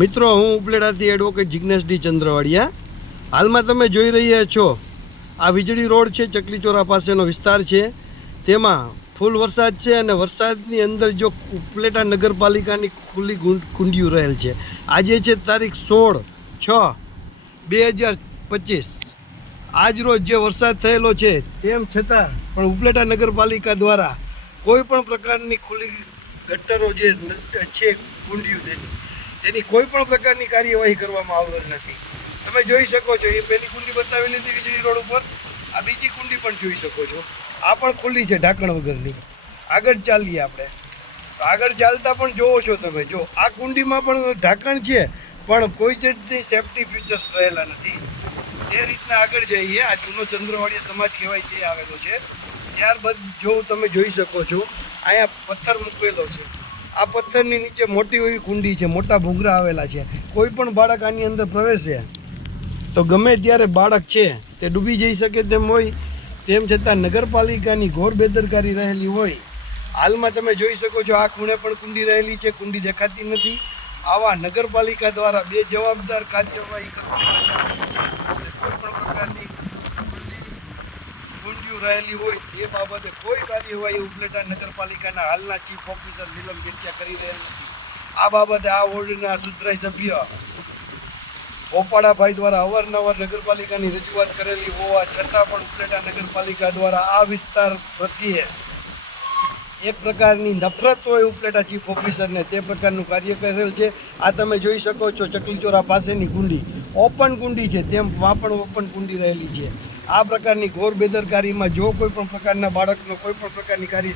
મિત્રો, હું ઉપલેટાથી advocate Jignesh D Chandravadiya. હાલમાં તમે જોઈ રહ્યા છો આ વીજળી રોડ છે, ચકલીચોરા પાસેનો વિસ્તાર છે. તેમાં ફૂલ વરસાદ છે અને વરસાદની અંદર જો ઉપલેટા નગરપાલિકાની ખુલ્લી કુંડીઓ રહેલ છે. આજે છે તારીખ 16/6/2025. આજ રોજ જે વરસાદ થયેલો છે તેમ છતાં પણ ઉપલેટા નગરપાલિકા દ્વારા કોઈ પણ પ્રકારની ખુલ્લી ગટરો જે છે કુંડીઓ તેની કોઈ પણ પ્રકારની કાર્યવાહી કરવામાં આવેલ નથી. તમે જોઈ શકો છો, એ પહેલી કુંડી બતાવેલી હતી વીજળી રોડ ઉપર. આ બીજી કુંડી પણ જોઈ શકો છો, આ પણ ખુલ્લી છે ઢાંકણ વગરની. આગળ ચાલીએ આપણે, આગળ ચાલતા પણ જોવો છો તમે. જો આ કુંડીમાં પણ ઢાંકણ છે પણ કોઈ જાતની સેફ્ટી ફીચર્સ રહેલા નથી. એ રીતના આગળ જઈએ. આ જૂનો ચંદ્રવાડિયા સમાજ કહેવાય તે આવેલો છે. ત્યારબાદ જો તમે જોઈ શકો છો, અહીંયા પથ્થર મૂકેલો છે. આ પથ્થરની નીચે મોટી એવી કુંડી છે, મોટા ભૂંગરા આવેલા છે. કોઈ પણ બાળક આની અંદર પ્રવેશે તો ગમે ત્યારે બાળક છે તે ડૂબી જઈ શકે તેમ હોય. તેમ છતાં નગરપાલિકાની ઘોર બેદરકારી રહેલી હોય. હાલમાં તમે જોઈ શકો છો, આ ખૂણે પણ કુંડી રહેલી છે, કુંડી દેખાતી નથી. આવા નગરપાલિકા દ્વારા બે જવાબદાર કાર્યવાહી કરવામાં કોઈ પણ પ્રકારની કુંડીઓ રહેલી હોય તે બાબતે કોઈ કાર્યવાહી ઉપલેટા નગરપાલિકાના હાલના ચીફ ઓફિસર નીલમ ગેટિયા કરી રહેલ નથી. આ બાબતે આ વોર્ડના સુધરાઈ સભ્ય ગોપાળાભાઈ દ્વારા અવારનવાર નગરપાલિકાની રજૂઆત કરેલી હોવા છતાં પણ ઉપલેટા નગરપાલિકા દ્વારા આ વિસ્તાર પ્રત્યે એક પ્રકારની નફરત હોય ઉપલેટા ચીફ ઓફિસરને, તે પ્રકારનું કાર્ય કરેલ છે. આ તમે જોઈ શકો છો, ચકલીચોરા પાસેની કુંડી ઓપન કુંડી છે, તેમ પણ ઓપન કુંડી રહેલી છે. આ પ્રકારની ઘોર બેદરકારીમાં જો કોઈ પણ પ્રકારના બાળકનો કોઈ પણ પ્રકારની કાર્ય